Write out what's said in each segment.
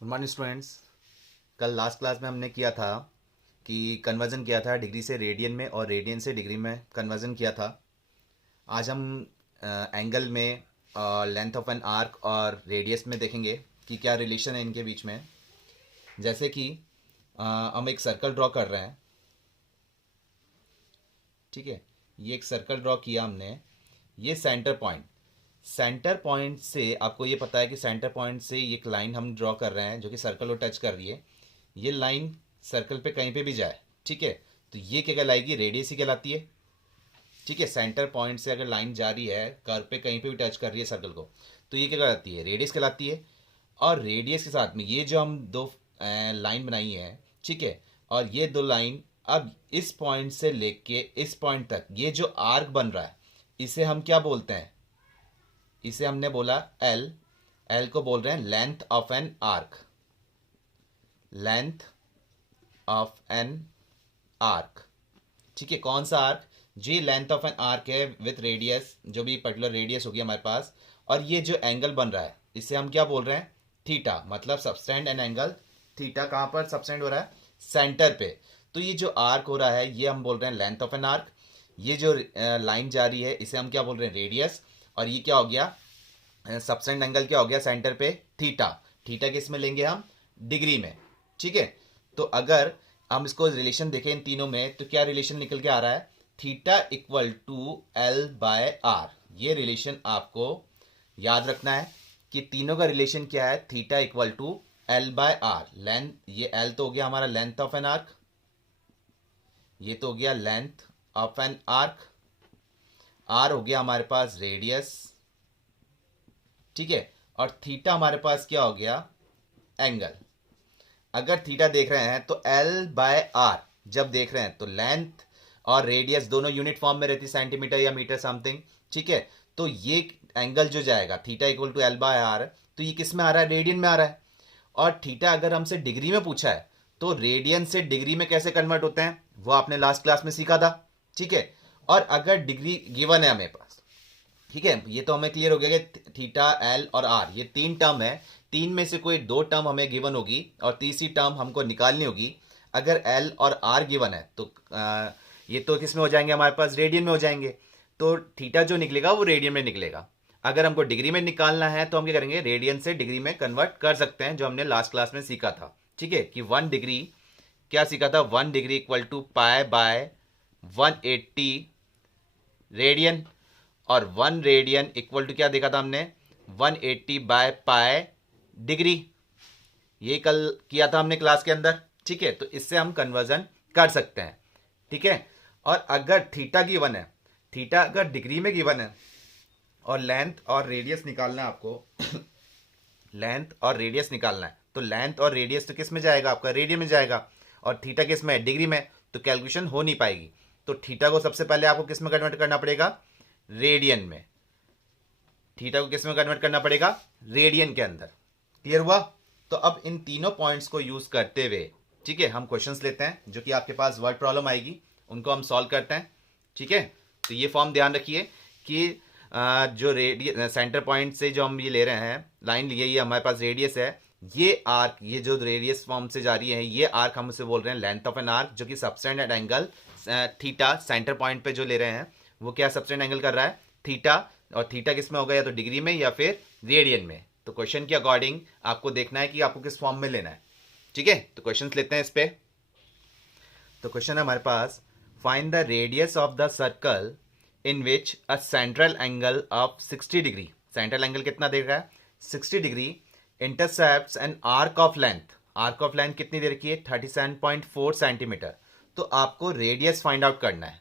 Good morning students. कल last class में हमने किया था कि कन्वर्जन किया था डिग्री से रेडियन में और रेडियन से डिग्री में कन्वर्जन किया था। आज हम एंगल में, लेंथ ऑफ एन आर्क और रेडियस में देखेंगे कि क्या रिलेशन है इनके बीच में। जैसे कि हम एक सर्कल ड्रॉ कर रहे हैं, ठीक है। ये एक सर्कल ड्रॉ किया हमने। ये सेंटर पॉइंट से आपको ये पता है कि सेंटर पॉइंट से ये एक लाइन हम ड्रॉ कर रहे हैं जो कि सर्कल को टच कर रही है। ये लाइन सर्कल पे कहीं पे भी जाए, ठीक है, तो ये क्या कहलाएगी? रेडियस ही कहलाती है, ठीक है। सेंटर पॉइंट से अगर लाइन जा रही है कर्व पे, कहीं पे भी टच कर रही है सर्कल को, तो ये क्या कहलाती है? रेडियस कहलाती है। और रेडियस के साथ में ये जो हम दो लाइन बनाई है, ठीक है, और ये दो लाइन अब इस पॉइंट से लेके इस पॉइंट तक ये जो आर्क बन रहा है, इसे हम क्या बोलते हैं? इसे हमने बोला एल। एल को बोल रहे हैं length of an arc. Length of an arc, ठीक है। कौन सा आर्क? जी, लेंथ ऑफ एन आर्क है विथ रेडियस, जो भी पर्टिकुलर रेडियस होगी हमारे पास। और ये जो एंगल बन रहा है इसे हम क्या बोल रहे हैं? थीटा। मतलब सबटेंड एन एंगल थीटा। कहाँ पर सबटेंड हो रहा है? सेंटर पे। तो ये जो आर्क हो रहा है ये हम बोल रहे हैं लेंथ ऑफ एन आर्क। ये जो लाइन जा रही है इसे हम क्या बोल रहे हैं? रेडियस। और ये क्या हो गया? सबटेंड एंगल क्या हो गया सेंटर पे? थीटा। थीटा किस में लेंगे हम? डिग्री में, ठीक है। तो अगर हम इसको रिलेशन देखें इन तीनों में, तो क्या रिलेशन निकल के आ रहा है? Theta equal to L by R. ये रिलेशन आपको याद रखना है कि तीनों का रिलेशन क्या है? Theta equal to L by R. Length, ये एल तो हो गया हमारा लेंथ ऑफ एन आर्क, ये तो हो गया length of an arc. R हो गया हमारे पास रेडियस, ठीक है। और थीटा हमारे पास क्या हो गया? एंगल। अगर थीटा देख रहे हैं तो एल बाय आर जब देख रहे हैं तो लेंथ और रेडियस दोनों यूनिट फॉर्म में रहती, सेंटीमीटर या मीटर समथिंग, ठीक है। तो ये एंगल जो जाएगा theta equal to L by R, तो ये किस में आ रहा है? रेडियन में आ रहा है। और थीटा अगर हमसे डिग्री में पूछा है तो रेडियन से डिग्री में कैसे कन्वर्ट होते हैं वो आपने लास्ट क्लास में सीखा था, ठीक है। और अगर डिग्री गिवन है हमें पास, ठीक है, ये तो हमें क्लियर हो गया कि थीटा, एल और आर ये तीन टर्म है। तीन में से कोई दो टर्म हमें गिवन होगी और तीसरी टर्म हमको निकालनी होगी। अगर एल और आर गिवन है तो ये तो किस में हो जाएंगे? हमारे पास रेडियन में हो जाएंगे। तो थीटा जो निकलेगा वो रेडियन में निकलेगा। अगर हमको डिग्री में निकालना है तो हम क्या करेंगे? रेडियन से डिग्री में कन्वर्ट कर सकते हैं, जो हमने लास्ट क्लास में सीखा था, ठीक है। कि 1 डिग्री, क्या सीखा था? 1 degree equal to pi by 180 radian. और 1 रेडियन इक्वल टू क्या देखा था हमने? 180 बाय पाई डिग्री। ये कल किया था हमने क्लास के अंदर, ठीक है। तो इससे हम कन्वर्जन कर सकते हैं, ठीक है। और अगर थीटा गिवन है, थीटा अगर डिग्री में गिवन है और लेंथ और रेडियस निकालना है आपको लेंथ और रेडियस निकालना है, तो लेंथ और रेडियस तो किस में जाएगा? आपका रेडियन में जाएगा। और थीटा किस में है? डिग्री में। तो कैलकुलेशन हो नहीं पाएगी। तो थीटा को सबसे पहले आपको किस में कन्वर्ट करना पड़ेगा? रेडियन में। थीटा को किस में कन्वर्ट करना पड़ेगा? रेडियन के अंदर। क्लियर हुआ? तो अब इन तीनों पॉइंट्स को यूज करते हुए, ठीक है, हम क्वेश्चंस लेते हैं जो कि आपके पास वर्ड प्रॉब्लम आएगी, उनको हम सॉल्व करते हैं, ठीक है। तो ये फॉर्म ध्यान रखिए कि जो रेडियस सेंटर पॉइंट से जो हम ये ले रहे हैं, लाइन लिए, ये हमारे पास रेडियस है। ये आर्क, ये जो रेडियस फॉर्म से जा रही है, ये आर्क हम उसे बोल रहे हैं लेंथ ऑफ एन आर्क, जो कि subtend angle theta centre point पे जो ले रहे हैं वो क्या सबटेंड एंगल कर रहा है? थीटा। और थीटा किस में होगा? या तो डिग्री में या फिर रेडियन में। तो क्वेश्चन के अकॉर्डिंग आपको देखना है कि आपको किस फॉर्म में लेना है, ठीक है। तो क्वेश्चन लेते हैं इस पे। तो क्वेश्चन है हमारे पास, find the radius of the circle in which a central angle of 60 degree, central angle कितना देख रहा है? 60 degree, intercepts an arc of length. Arc of length कितनी दे रखी है? 37.4 सेंटीमीटर। तो आपको रेडियस फाइंड आउट करना है।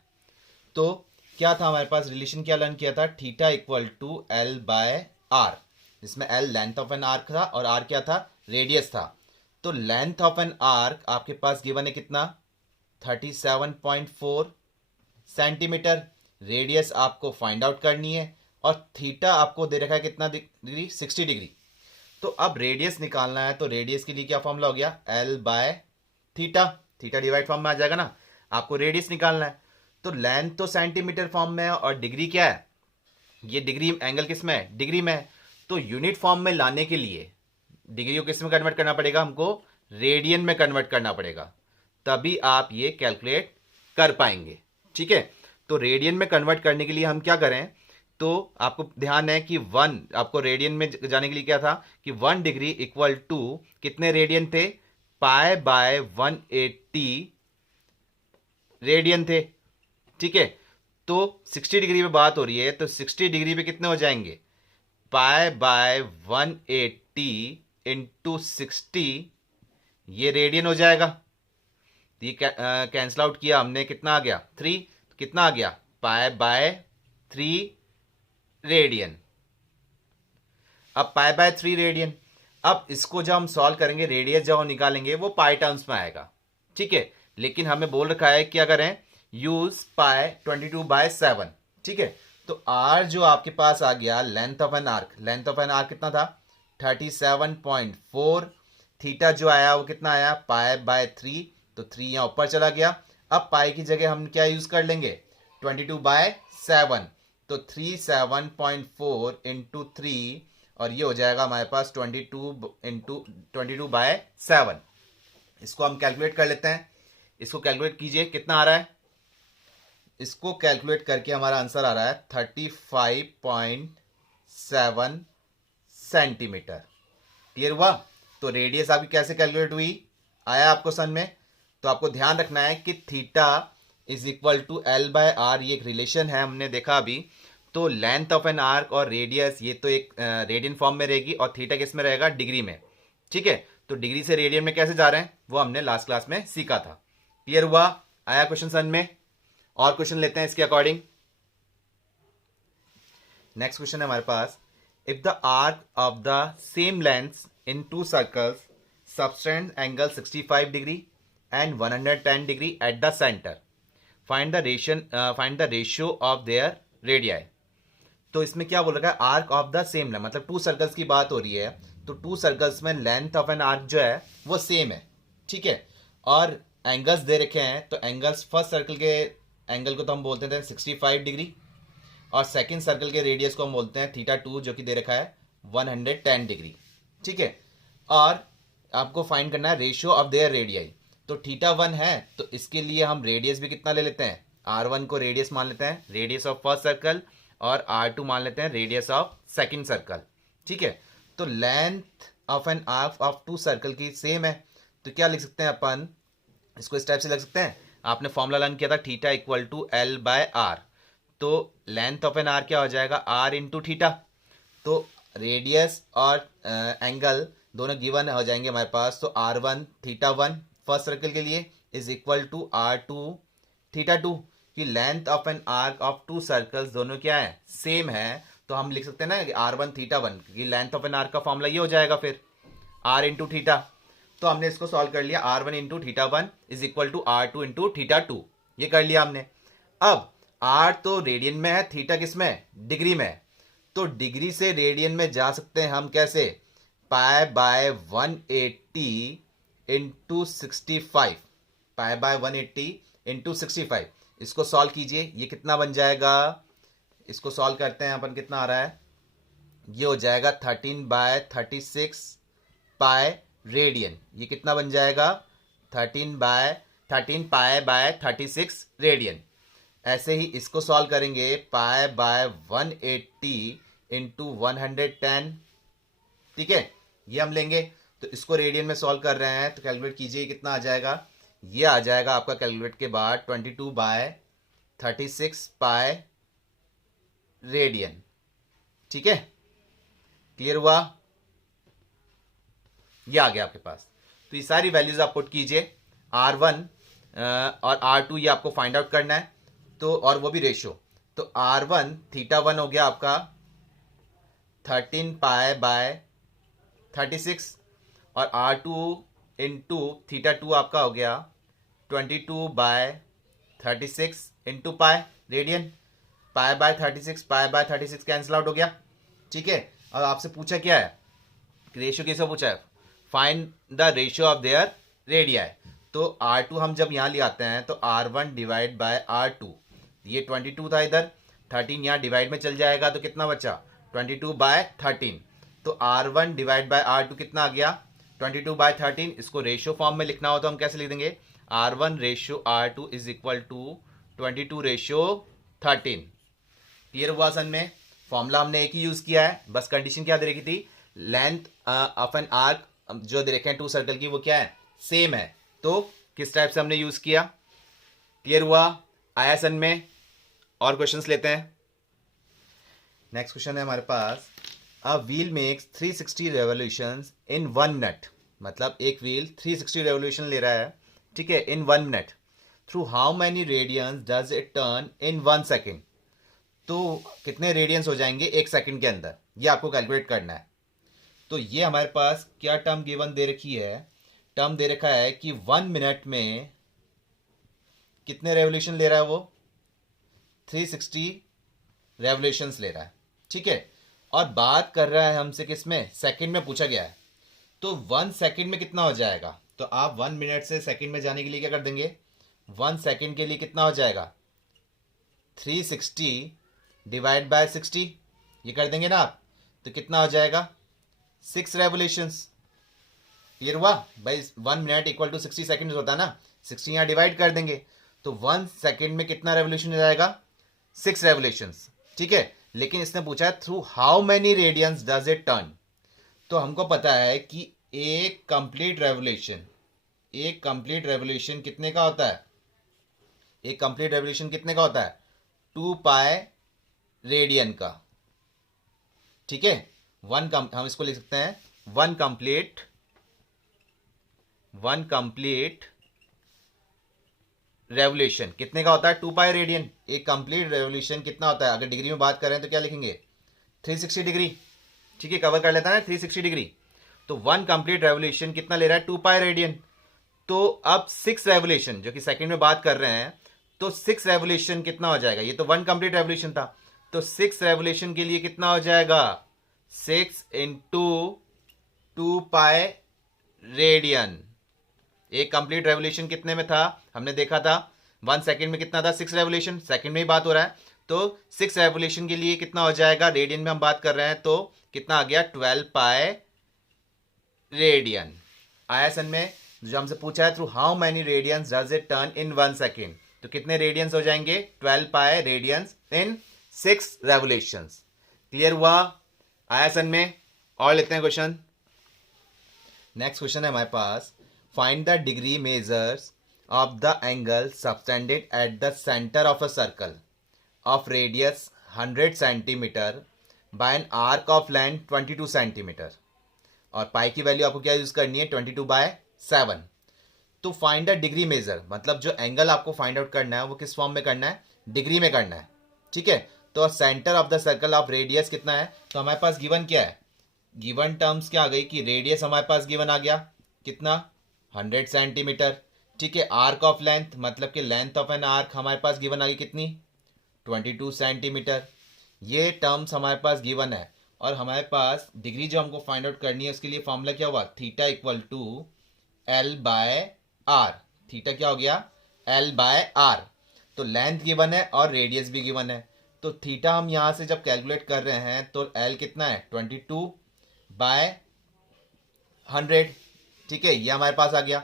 तो क्या था हमारे पास? रिलेशन क्या लर्न किया था? Theta equal to L by R, जिसमें L length of an arc था और आर क्या था? रेडियस था। तो लेंथ ऑफ एन आर्क आपके पास गिवन है कितना? 37.4 सेंटीमीटर। रेडियस आपको फाइंड आउट करनी है और थीटा आपको दे रखा है कितना डिग्री? 60 डिग्री। तो अब रेडियस निकालना है, तो रेडियस के लिए क्या फॉर्मूला हो गया? L by theta. Theta divide form में आ जाएगा ना। आपको रेडियस निकालना है, तो लेंथ तो सेंटीमीटर फॉर्म में है और डिग्री क्या है? ये डिग्री एंगल किस में है? डिग्री में है। तो यूनिट फॉर्म में लाने के लिए डिग्री को किस में कन्वर्ट करना पड़ेगा, हमको रेडियन में कन्वर्ट करना पड़ेगा, तभी आप ये कैलकुलेट कर पाएंगे। ठीक है, तो रेडियन में कन्वर्ट करने के लिए हम क्या करें, तो आपको ध्यान है कि वन, आपको रेडियन में जाने के लिए क्या था कि 1 डिग्री इक्वल टू कितने रेडियन थे, पाई बाय 180 रेडियन थे। ठीक है, तो 60 डिग्री पे बात हो रही है, तो 60 डिग्री पे कितने हो जाएंगे, पाई बाय 180 इंटू 60, ये रेडियन हो जाएगा। ये कैंसिल आउट किया हमने, कितना आ गया 3, तो कितना आ गया पाई बाय 3 रेडियन। अब पाई बाय 3 रेडियन, अब इसको जब हम सॉल्व करेंगे, रेडियस जब हम निकालेंगे वो पाई टर्म्स में आएगा। ठीक है, लेकिन हमें बोल रखा है क्या करें, यूज पाई 22/7। ठीक है, तो आर जो आपके पास आ गया length of an arc, length of an arc कितना था 37.4, थीटा जो आया वो कितना आया पाई बाय 3, तो 3 यहां ऊपर चला गया। अब पाई की जगह हम क्या यूज कर लेंगे 22/7, तो 37.4 इंटू 3, और ये हो जाएगा हमारे पास 22/7। इसको हम कैलकुलेट कर लेते हैं, इसको कैलकुलेट कीजिए कितना आ रहा है, इसको कैलकुलेट करके हमारा आंसर आ रहा है 35.7 सेंटीमीटर। क्लियर हुआ, तो रेडियस आपकी कैसे कैलकुलेट हुई, आया आपको समझ में। तो आपको ध्यान रखना है कि theta is equal to L by R, ये एक रिलेशन है, हमने देखा अभी। तो लेंथ ऑफ एन आर्क और रेडियस ये तो एक रेडियन फॉर्म में रहेगी, और थीटा किस में रहेगा, डिग्री में। ठीक है, तो डिग्री से रेडियन में कैसे जा रहे हैं वो हमने लास्ट क्लास में सीखा था। क्लियर हुआ, आया क्वेश्चन समझ में। और क्वेश्चन लेते हैं इसके अकॉर्डिंग। नेक्स्ट क्वेश्चन है हमारे पास, if the arc of the same length in 2 circles subtend angle 65 degree and 110 degree at the centre, find the ratio of their radii. तो इसमें क्या बोल रखा है, arc of the same length, मतलब 2 सर्कल्स की बात हो रही है, तो 2 सर्कल्स में लेंथ ऑफ एन आर्क जो है वो सेम है। ठीक है, और एंगल्स दे रखे हैं, तो एंगल्स फर्स्ट सर्कल के एंगल को तो हम बोलते थे 65 डिग्री, और सेकंड सर्कल के रेडियस को हम बोलते हैं θ2 जो कि दे रखा है 110 डिग्री। ठीक है, और आपको फाइंड करना है रेशियो ऑफ देयर रेडियाई। तो θ1 है, तो इसके लिए हम रेडियस भी कितना ले लेते हैं, r1 को रेडियस मान लेते हैं, रेडियस ऑफ फर्स्ट सर्कल, और r2 मान लेते हैं रेडियस ऑफ सेकंड सर्कल। ठीक है, तो length of an arc of 2 circle की सेम है, तो क्या लिख सकते हैं अपन, इसको इस टाइप से लिख सकते हैं, आपने फॉर्मूला लर्न किया था theta equal to L by R, तो लेंथ ऑफ एन आर क्या हो जाएगा आर इंटू थीटा, तो रेडियस और एंगल दोनों गिवन हो जाएंगे हमारे पास, तो r1 θ1 फर्स्ट सर्कल के लिए इज इक्वल टू r2 θ2, कि length of an arc of 2 circles दोनों क्या है, सेम है, तो हम लिख सकते हैं ना कि r1 θ1, कि लेंथ ऑफ एन आर्क का फॉर्मूला ये हो जाएगा फिर r इंटू थीटा। तो हमने इसको सॉल्व कर लिया, r1 into θ1 is equal to r2 into θ2, ये कर लिया हमने। अब r तो रेडियन में है, थीटा किस में, डिग्री में, तो डिग्री से रेडियन में जा सकते हैं हम कैसे, पाई by 180 into 65, pi by 180 into 65, इसको सॉल्व कीजिए, ये कितना बन जाएगा, इसको सॉल्व करते हैं अपन, कितना आ रहा है, ये हो जाएगा 13/36 पाई रेडियन, ये कितना बन जाएगा 13 पाई बाय 36 रेडियन। ऐसे ही इसको सॉल्व करेंगे, पाई बाय 180 इंटू 110, ठीक है, ये हम लेंगे, तो इसको रेडियन में सॉल्व कर रहे हैं, तो कैलकुलेट कीजिए कितना आ जाएगा, ये आ जाएगा आपका कैलकुलेट के बाद 22/36 पाई रेडियन। ठीक है, क्लियर हुआ, ये आ गया आपके पास। तो ये सारी वैल्यूज आप पुट कीजिए, r1 और r2 ये आपको फाइंड आउट करना है, तो और वो भी रेशियो, तो r1 θ1 हो गया आपका 13 पाई बाय 36, और r2 इंटू θ2 आपका हो गया 22/36 into pi radian, pi by 36 cancel out हो गया। ठीक है, अब आपसे पूछा क्या है, रेशियो किससे पूछा है, find the ratio of their radii. तो r2 हम जब यहाँ ले आते हैं, तो r1 डिवाइड बाय r2, ये 22 था, इधर 13 यहाँ डिवाइड में चल जाएगा, तो कितना बचा 22/13, तो R1 डिवाइड बाय R2 कितना आ गया 22/13। इसको रेशियो फॉर्म में लिखना हो तो हम कैसे लिख देंगे R1 ratio R2 is equal to 22/13। Clear हुआ सन में? फॉर्मूला हमने एक ही यूज किया है, बस कंडीशन क्या दे रखी थी, लेंथ ऑफ एन आर्क जो दे रखे हैं टू सर्कल की वो क्या है, सेम है। तो किस टाइप से हमने यूज किया, क्लियर हुआ? आया सन में? और क्वेश्चंस लेते हैं। नेक्स्ट क्वेश्चन है हमारे पास, a wheel makes 360 revolutions in 1 minute. मतलब एक व्हील 360 रेवोल्यूशन ले रहा है, ठीक है, in 1 minute. Through how many radians does it turn in 1 second. तो कितने रेडियंस हो जाएंगे 1 सेकंड के अंदर, ये आपको कैलकुलेट करना है। तो ये हमारे पास क्या टर्म गिवन दे रखी है, टर्म दे रखा है कि 1 मिनट में कितने रेवोल्यूशन ले रहा है वो, 360 रेवोल्यूशंस ले रहा है, ठीक है। और बात कर रहा है हमसे किसमें, सेकंड में पूछा गया है। तो 1 सेकंड में कितना हो जाएगा, तो आप 1 मिनट से सेकंड में जाने के लिए क्या कर देंगे, 1 सेकंड के लिए कितना हो जाएगा 360 डिवाइड बाय 60, ये कर देंगे ना आप, तो कितना हो जाएगा 6 रेवोल्यूशंस। क्लियर हुआ भाई? 1 मिनट इक्वल टू 60 सेकंड होता है ना, 60 यहाँ डिवाइड कर देंगे तो 1 सेकंड में कितना रेवोल्यूशन हो जाएगा 6 रेवोल्यूशंस, ठीक है। लेकिन इसने पूछा है through how many radians does it turn. तो हमको पता है कि एक कंप्लीट रेवोल्यूशन कितने का होता है, एक कंप्लीट रेवोल्यूशन कितने का होता है 2 पाई रेडियन का, ठीक है। हम इसको लिख सकते हैं वन कंप्लीट रेवोल्यूशन कितने का होता है 2 पाई रेडियन। एक कंप्लीट रेवोल्यूशन कितना होता है, अगर डिग्री में बात कर रहे हैं तो क्या लिखेंगे 360 डिग्री, ठीक है, कवर कर लेता है ना 360 डिग्री। तो 1 कंप्लीट रेवोल्यूशन कितना ले रहा है 2 पाई रेडियन। तो अब 6 रेवोल्यूशन जो कि सेकंड में बात कर रहे हैं, तो 6 रेवोल्यूशन कितना हो जाएगा, ये तो 1 कंप्लीट रेवोल्यूशन था, तो 6 रेवोल्यूशन के लिए कितना हो जाएगा 6 इंटू 2 पाई रेडियन। एक कंप्लीट रेवोल्यूशन कितने में था, हमने देखा था 1 सेकंड में कितना था 6 रेवोल्यूशन, सेकंड में ही बात हो रहा है। तो 6 रेवोल्यूशन के लिए कितना हो जाएगा, रेडियन में हम बात कर रहे हैं, तो कितना आ गया 12 पाई रेडियन। आया सन में? जो हमसे पूछा है through how many radians does it turn in 1 second, तो कितने रेडियंस हो जाएंगे 12 pi radians in 6 revolutions. Clear हुआ? आया सन में? और लेते हैं क्वेश्चन। नेक्स्ट क्वेश्चन है हमारे पास, find the degree measures of the angle subtended at the centre of a circle of radius 100 centimetre by an arc of length 22 centimetre. और पाई की वैल्यू आपको क्या यूज करनी है 22/7। तो फाइंड द डिग्री मेजर, मतलब जो एंगल आपको फाइंड आउट करना है वो किस फॉर्म में करना है, डिग्री में करना है, ठीक है। तो centre of the circle of radius कितना है, तो हमारे पास गिवन क्या है, गिवन टर्म्स क्या आ गई कि रेडियस हमारे पास गिवन आ गया कितना 100 सेंटीमीटर, ठीक है। आर्क ऑफ लेंथ मतलब कि लेंथ ऑफ एन आर्क हमारे पास गिवन आ गई कितनी 22 सेंटीमीटर। ये टर्म्स हमारे पास गिवन है। और हमारे पास डिग्री जो हमको फाइंड आउट करनी है उसके लिए फॉर्मूला क्या हुआ, theta equal to L/R। Theta क्या हो गया L/R। तो लेंथ गिवन है और रेडियस भी गिवन है, तो थीटा हम यहां से जब कैलकुलेट कर रहे हैं तो L कितना है 22/100, ठीक है, ये हमारे पास आ गया।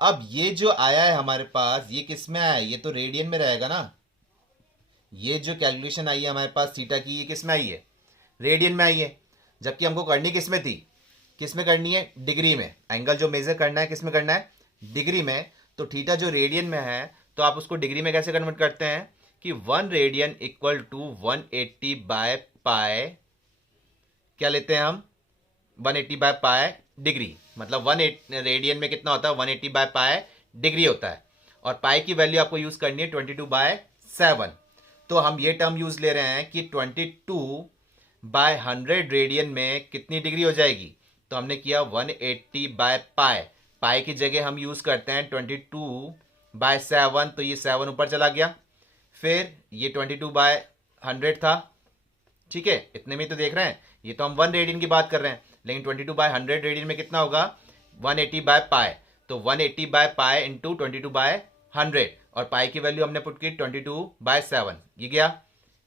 अब ये जो आया है हमारे पास ये किस में आया है, ये तो रेडियन में रहेगा ना। ये जो कैलकुलेशन आई है हमारे पास थीटा की, ये किस में आई है, रेडियन में आई है। जबकि हमको करनी किस में थी, किस में करनी है, डिग्री में। एंगल जो मेजर करना है किस में करना है, डिग्री में। तो थीटा जो रेडियन में है तो आप उसको डिग्री में कैसे कन्वर्ट करते हैं कि 1 रेडियन इक्वल टू 180/पाई, क्या लेते हैं हम 180/पाई डिग्री, मतलब 1 रेडियन में कितना होता है 180/पाई डिग्री होता है। और पाई की वैल्यू आपको यूज करनी है 22/7। तो हम ये टर्म यूज ले रहे हैं कि 22/100 रेडियन में कितनी डिग्री हो जाएगी, तो हमने किया 180/पाई। पाई की जगह हम यूज करते हैं 22/7, तो ये 7 ऊपर चला गया। फिर ये 22/100 था, ठीक है, इतने में तो देख रहे हैं, ये तो हम 1 रेडियन की बात कर रहे हैं, लेकिन 22/100 रेडियन में कितना होगा 180/पाई। तो 180/पाई इंटू 22/100 और पाई की वैल्यू हमने पुट की 22/7, ये गया।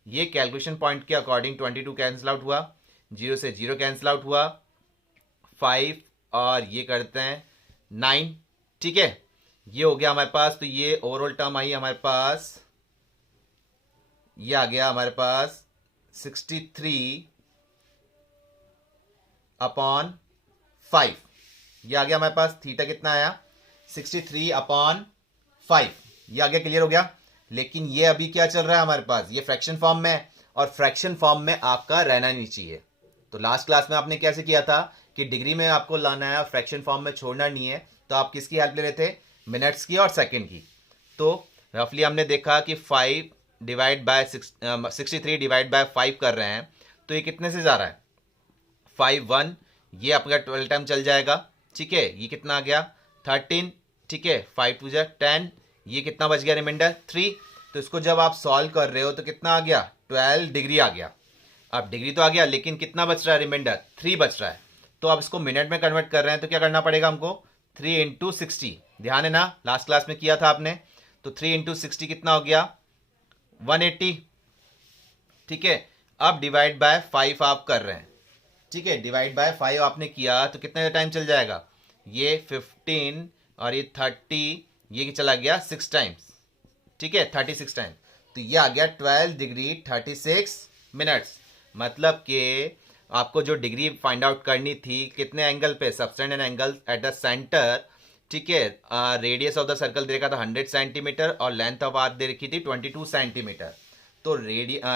ये कैलकुलेशन पॉइंट के अकॉर्डिंग 22 कैंसिल आउट हुआ, जीरो से जीरो कैंसिल आउट हुआ, 5 और ये करते हैं 9, ठीक है। ये हो गया हमारे पास, तो ये ओवरऑल टर्म आई हमारे पास, ये आ गया हमारे पास 63/5, ये आ गया हमारे पास। थीटा कितना आया, 63/5, ये आ गया, क्लियर हो गया। लेकिन ये अभी क्या चल रहा है हमारे पास, ये फ्रैक्शन फॉर्म में है, और फ्रैक्शन फॉर्म में आपका रहना नहीं चाहिए। तो लास्ट क्लास में आपने कैसे किया था कि डिग्री में आपको लाना है और फ्रैक्शन फॉर्म में छोड़ना नहीं है, तो आप किसकी हेल्प ले रहे थे, मिनट्स की और सेकंड की। तो रफली हमने देखा कि 5 डिवाइड बाय 63 डिवाइड बाय 5 कर रहे हैं, तो ये कितने से जा रहा है, 5 1, ये आपका 12 टाइम चल जाएगा, ठीक है। ये कितना आ गया 13, ठीक है, 5 2 10, ये कितना बच गया रिमाइंडर 3। तो इसको जब आप सॉल्व कर रहे हो तो कितना आ गया, 12 डिग्री आ गया। अब डिग्री तो आ गया, लेकिन कितना बच रहा है, रिमाइंडर 3 बच रहा है। तो अब इसको मिनट में कन्वर्ट कर रहे हैं, तो क्या करना पड़ेगा हमको, 3 इंटू 60, ध्यान है ना, लास्ट क्लास में किया था आपने। तो 3 इंटू 60 कितना हो गया, 180, ठीक है। अब डिवाइड बाय 5 आप कर रहे हैं, ठीक है, डिवाइड बाय 5 आपने किया तो कितने टाइम चल जाएगा, ये 15 और ये 30, ये चला गया 6 टाइम्स, ठीक है, 36 टाइम। तो ये आ गया 12 डिग्री 36 मिनट्स। मतलब कि आपको जो डिग्री फाइंड आउट करनी थी कितने एंगल पे, subtended angle eight the centre, ठीक है। रेडियस ऑफ द सर्कल दे रखा था 100 सेंटीमीटर और लेंथ ऑफ आर्क दे रखी थी 22 सेंटीमीटर। तो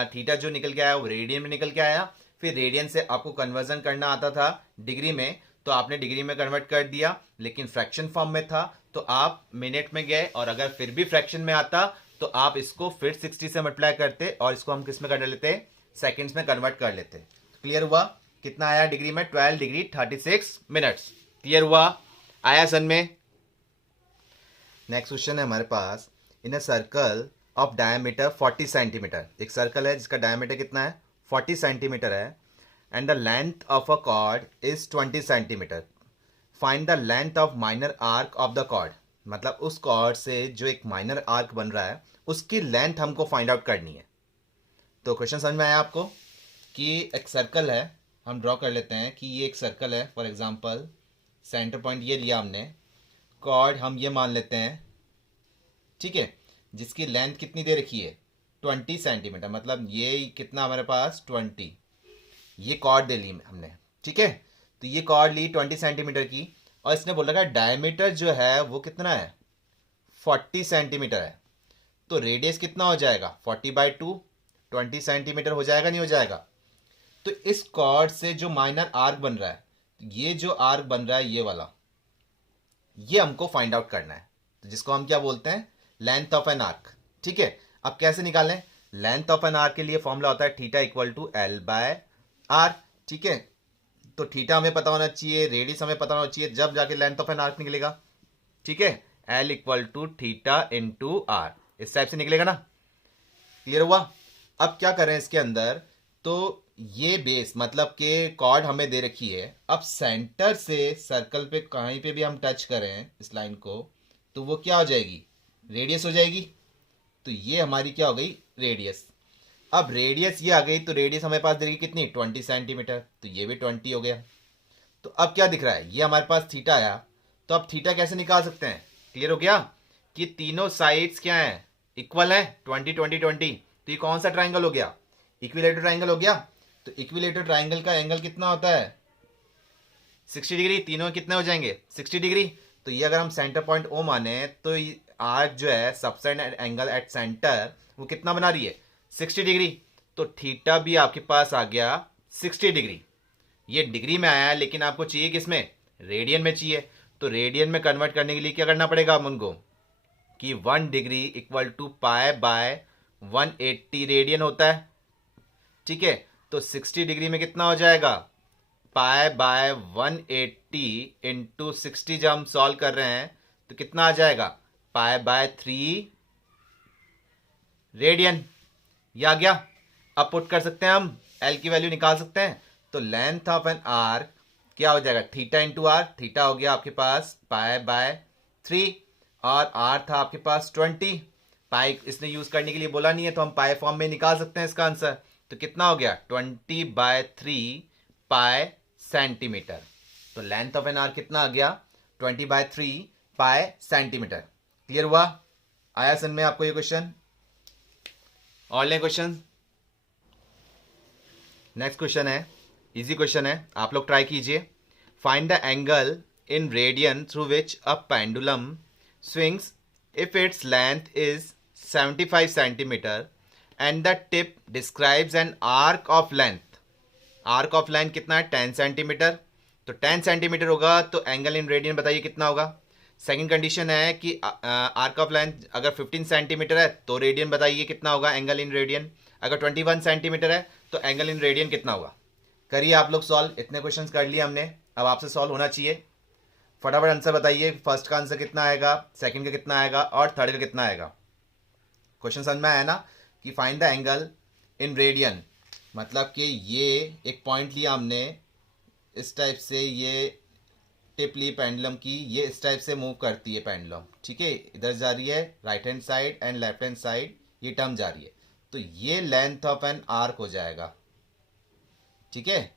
थीटा जो निकल के आया वो रेडियन में निकल के आया। फिर रेडियन से आपको कन्वर्जन करना आता था डिग्री में, तो आपने डिग्री में कन्वर्ट कर दिया, लेकिन फ्रैक्शन फॉर्म में था तो आप मिनट में गए, और अगर फिर भी फ्रैक्शन में आता तो आप इसको फिर 60 से मल्टीप्लाई करते और इसको हम किस में कर लेते, सेकंड्स में कन्वर्ट कर लेते। क्लियर हुआ, कितना आया डिग्री में, 12 डिग्री 36 मिनट्स। क्लियर हुआ, आया सन में। नेक्स्ट क्वेश्चन है हमारे पास, in a circle of diameter 40 centimetre, एक सर्कल है जिसका डायमीटर कितना है, 40 सेंटीमीटर है, and the length of a chord is 20 centimetre, find the length of minor arc of the chord. मतलब उस कॉर्ड से जो एक माइनर आर्क बन रहा है उसकी लेंथ हमको फाइंड आउट करनी है। तो क्वेश्चन समझ में आया आपको कि एक सर्कल है, हम ड्रॉ कर लेते हैं कि ये एक सर्कल है, फॉर एग्जांपल सेंटर पॉइंट ये लिया हमने, कॉर्ड हम ये मान लेते हैं, ठीक है, जिसकी लेंथ कितनी दे रखी है 20 सेंटीमीटर, मतलब ये कितना हमारे पास 20, ये कॉर्ड दे ली हमने, ठीक है। तो ये कॉर्ड ली 20 सेंटीमीटर की, और इसने बोल रखा है डायमीटर जो है वो कितना है 40 सेंटीमीटर है। तो रेडियस कितना हो जाएगा 40/2, 20 सेंटीमीटर हो जाएगा, नहीं हो जाएगा। तो इस कॉर्ड से जो माइनर आर्क बन रहा है, ये जो आर्क बन रहा है ये वाला, ये हमको फाइंड आउट करना है, तो जिसको हम क्या बोलते हैं, लेंथ ऑफ एन आर्क, ठीक है। अब कैसे निकालें, लेंथ ऑफ एन आर्क के लिए फॉर्मूला होता है थीटा इक्वल टू L/R, ठीक है। तो थीटा हमें पता होना चाहिए, रेडियस हमें पता होना चाहिए, जब जाके लेंथ ऑफ एन आर्क निकलेगा, ठीक है। L equal to theta into R, इस टाइप से निकलेगा ना। क्लियर हुआ। अब क्या करें इसके अंदर, तो ये बेस मतलब कि कॉर्ड हमें दे रखी है, अब सेंटर से सर्कल पे कहीं पे भी हम टच करें इस लाइन को, तो वो क्या हो जाएगी, रेडियस हो जाएगी। तो ये हमारी क्या हो गई, रेडियस। अब रेडियस ये आ गई, तो रेडियस हमारे पास दे रही कितनी 20 सेंटीमीटर, तो ये भी 20 हो गया। तो अब क्या दिख रहा है, ये हमारे पास थीटा आया, तो अब थीटा कैसे निकाल सकते हैं, क्लियर हो गया कि तीनों साइड्स क्या हैं, इक्वल है, 20 20 20। तो ये कौन सा ट्राइंगल हो गया, इक्विलेटरल ट्राइंगल हो गया। तो इक्विलेटरल ट्राइंगल का एंगल कितना होता है 60 डिग्री, तीनों कितने हो जाएंगे 60 डिग्री। तो ये अगर हम सेंटर पॉइंट O माने, तो आर्क जो है सबटेंडेड एंगल एट सेंटर वो कितना बना रही है 60 डिग्री। तो थीटा भी आपके पास आ गया 60 डिग्री। ये डिग्री में आया है, लेकिन आपको चाहिए किसमें, रेडियन में चाहिए। तो रेडियन में कन्वर्ट करने के लिए क्या करना पड़ेगा उनको, कि 1 डिग्री इक्वल टू π/180 रेडियन होता है, ठीक है। तो 60 डिग्री में कितना हो जाएगा, π/180 इंटू 60, जब हम सॉल्व कर रहे हैं तो कितना आ जाएगा π/3 रेडियन। ये आ गया। अब पुट कर सकते हैं हम, एल की वैल्यू निकाल सकते हैं। तो लेंथ ऑफ एन आर्क क्या हो जाएगा, थीटा इंटू आर, थीटा हो गया आपके पास π/3 और आर था आपके पास 20। पाई इसने यूज करने के लिए बोला नहीं है, तो हम पाई फॉर्म में निकाल सकते हैं इसका आंसर। तो कितना हो गया 20/3 पाई सेंटीमीटर। तो लेंथ ऑफ एन आर्क कितना आ गया? 20/3 पाई सेंटीमीटर। क्लियर हुआ? आया समझ में आपको ये क्वेश्चन? और ले क्वेश्चन। नेक्स्ट क्वेश्चन है, इजी क्वेश्चन है, आप लोग ट्राई कीजिए। Find the angle in radian through which a pendulum swings if its length is 75 centimetre and the tip describes N arc of length. Arc of length कितना है? 10 centimetre. तो 10 centimetre होगा तो angle in radian बताइए कितना होगा। Second condition है कि आर्क ऑफ लेंथ अगर 15 सेंटीमीटर है तो रेडियन बताइए कितना होगा एंगल इन रेडियन। अगर 21 सेंटीमीटर है तो एंगल इन रेडियन कितना होगा। करिए आप लोग सॉल्व। इतने क्वेश्चंस कर लिए हमने, अब आपसे सॉल्व होना चाहिए। फटाफट आंसर बताइए। फर्स्ट का आंसर कितना आएगा, सेकंड का कितना आएगा और थर्ड का कितना आएगा। क्वेश्चन समझ में आया ना कि find the angle in radian, मतलब कि ये एक पॉइंट लिया हमने इस टाइप से, ये टिप ली पेंडुलम की, ये इस टाइप से मूव करती है पेंडुलम, ठीक है, इधर जा रही है right hand side and left hand side, ये टर्म जा रही है। तो ये लेंथ ऑफ एन आर्क हो जाएगा, ठीक है।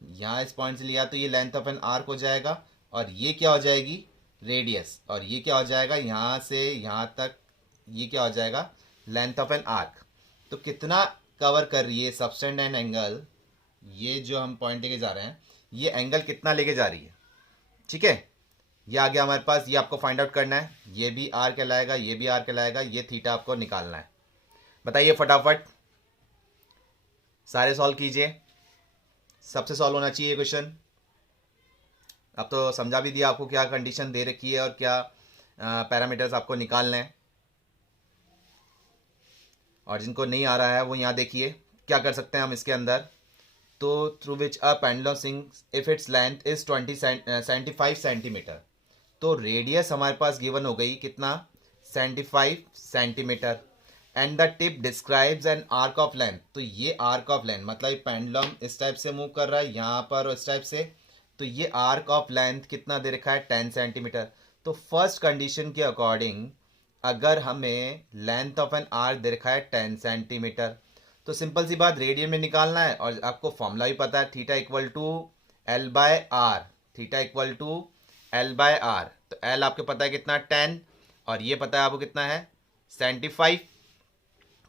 यहाँ इस पॉइंट से लिया तो ये लेंथ ऑफ एन आर्क हो जाएगा और ये क्या हो जाएगी? रेडियस। और ये क्या हो जाएगा? यहाँ से यहाँ तक ये क्या हो जाएगा? Length of an arc. तो कितना कवर कर रही है सबटेंड एंड एंगल, ये जो हम पॉइंट लेके जा रहे हैं, ये एंगल कितना लेके जा रही है, ठीक है। ये आ गया हमारे पास, ये आपको फाइंड आउट करना है। ये भी आर कहलाएगा, ये भी आर कहलाएगा, ये थीटा आपको निकालना है। बताइए फटाफट, सारे सॉल्व कीजिए, सबसे सॉल्व होना चाहिए क्वेश्चन। अब तो समझा भी दिया आपको क्या कंडीशन दे रखी है और क्या पैरामीटर्स आपको निकालने हैं। और जिनको नहीं आ रहा है वो यहाँ देखिए क्या कर सकते हैं हम इसके अंदर। तो through which a pendulum swings if its length is 75 centimetre. तो रेडियस हमारे पास गिवन हो गई कितना? 75 centimetre and the tip describes N arc of length. तो ये आर्क ऑफ लेंथ मतलब पेंडुलम इस टाइप से मूव कर रहा है यहाँ पर और इस टाइप से, तो ये आर्क ऑफ लेंथ कितना दे रखा है? 10 सेंटीमीटर। तो फर्स्ट कंडीशन के अकॉर्डिंग अगर हमें लेंथ ऑफ एन आर्क दे रखा है 10 सेंटीमीटर, तो सिंपल सी बात रेडियन में निकालना है। और आपको फॉर्मूला भी पता है, theta equal to L by R, theta equal to L by R. तो एल आपको पता है कितना? 10, और ये पता है आपको कितना है? 75।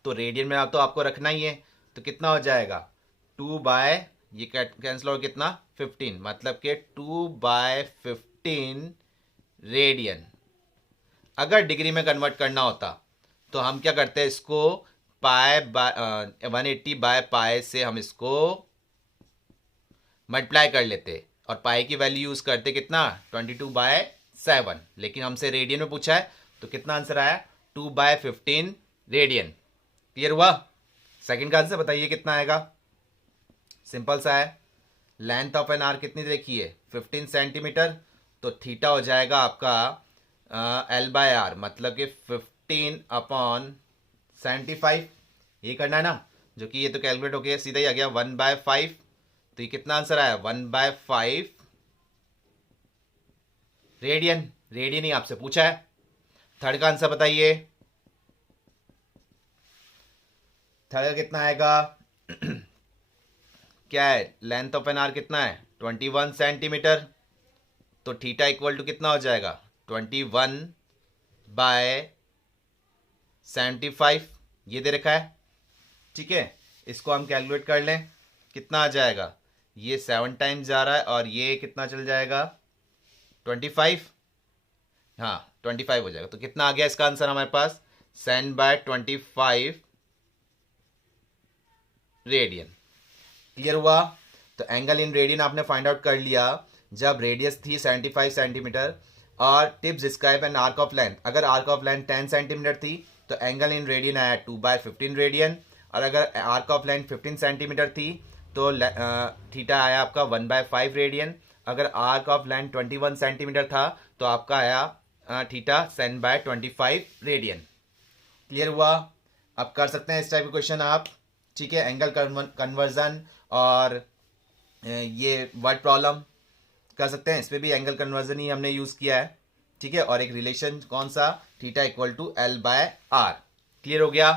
तो रेडियन में आप तो आपको रखना ही है, तो कितना हो जाएगा? 2 बाय, ये कैंसिल हो कितना? 15, मतलब कि 2 बाय 15 रेडियन। अगर डिग्री में कन्वर्ट करना होता तो हम क्या करते हैं, इसको पाई बाय 180 बाय पाई से हम इसको मल्टीप्लाई कर लेते और पाई की वैल्यू यूज करते कितना? 22/7। लेकिन हमसे रेडियन में पूछा है तो कितना आंसर आया? 2/15 रेडियन। क्लियर हुआ? सेकंड का आंसर बताइए कितना आएगा। सिंपल सा है, लेंथ ऑफ एन आर्क कितनी देखी है? 15 सेंटीमीटर। तो थीटा हो जाएगा आपका एल बाय आर, मतलब कि 15/75। ये करना है ना, जो कि ये तो कैलकुलेट हो गया, सीधा ही आ गया 1/5। तो ये कितना आंसर आया? 1/5 रेडियन। रेडियन ही आपसे पूछा है। थर्ड का आंसर बताइए, थर्ड का कितना आएगा? क्या है? लेंथ ऑफ एन आर कितना है? 21 सेंटीमीटर। तो थीटा इक्वल टू कितना हो जाएगा? 21/75 ये दे रखा है, ठीक है। इसको हम कैलकुलेट कर लें, कितना आ जाएगा? ये 7 टाइम्स जा रहा है और ये कितना चल जाएगा? 25। हाँ 25 हो जाएगा। तो कितना आ गया इसका आंसर हमारे पास? 7/25 रेडियन। क्लियर हुआ? तो एंगल इन रेडियन आपने फाइंड आउट कर लिया जब रेडियस थी 75 सेंटीमीटर और tips describe N arc of length. अगर आर्क ऑफ लेंथ 10 सेंटीमीटर थी तो एंगल इन रेडियन आया 2/15 रेडियन, और अगर आर्क ऑफ लेंथ 15 सेंटीमीटर थी तो थीटा आया आपका 1/5 रेडियन। अगर आर्क ऑफ लेंथ 21 सेंटीमीटर था तो आपका आया थीटा 10/25 रेडियन। क्लियर हुआ? अब कर सकते हैं इस टाइप के क्वेश्चन आप, ठीक है। एंगल कन्वर्जन और ये वर्ड प्रॉब्लम कर सकते हैं, इसमें भी एंगल कन्वर्जन ही हमने यूज किया है, ठीक है। और एक रिलेशन कौन सा? Theta equal to L by R. Clear हो गया?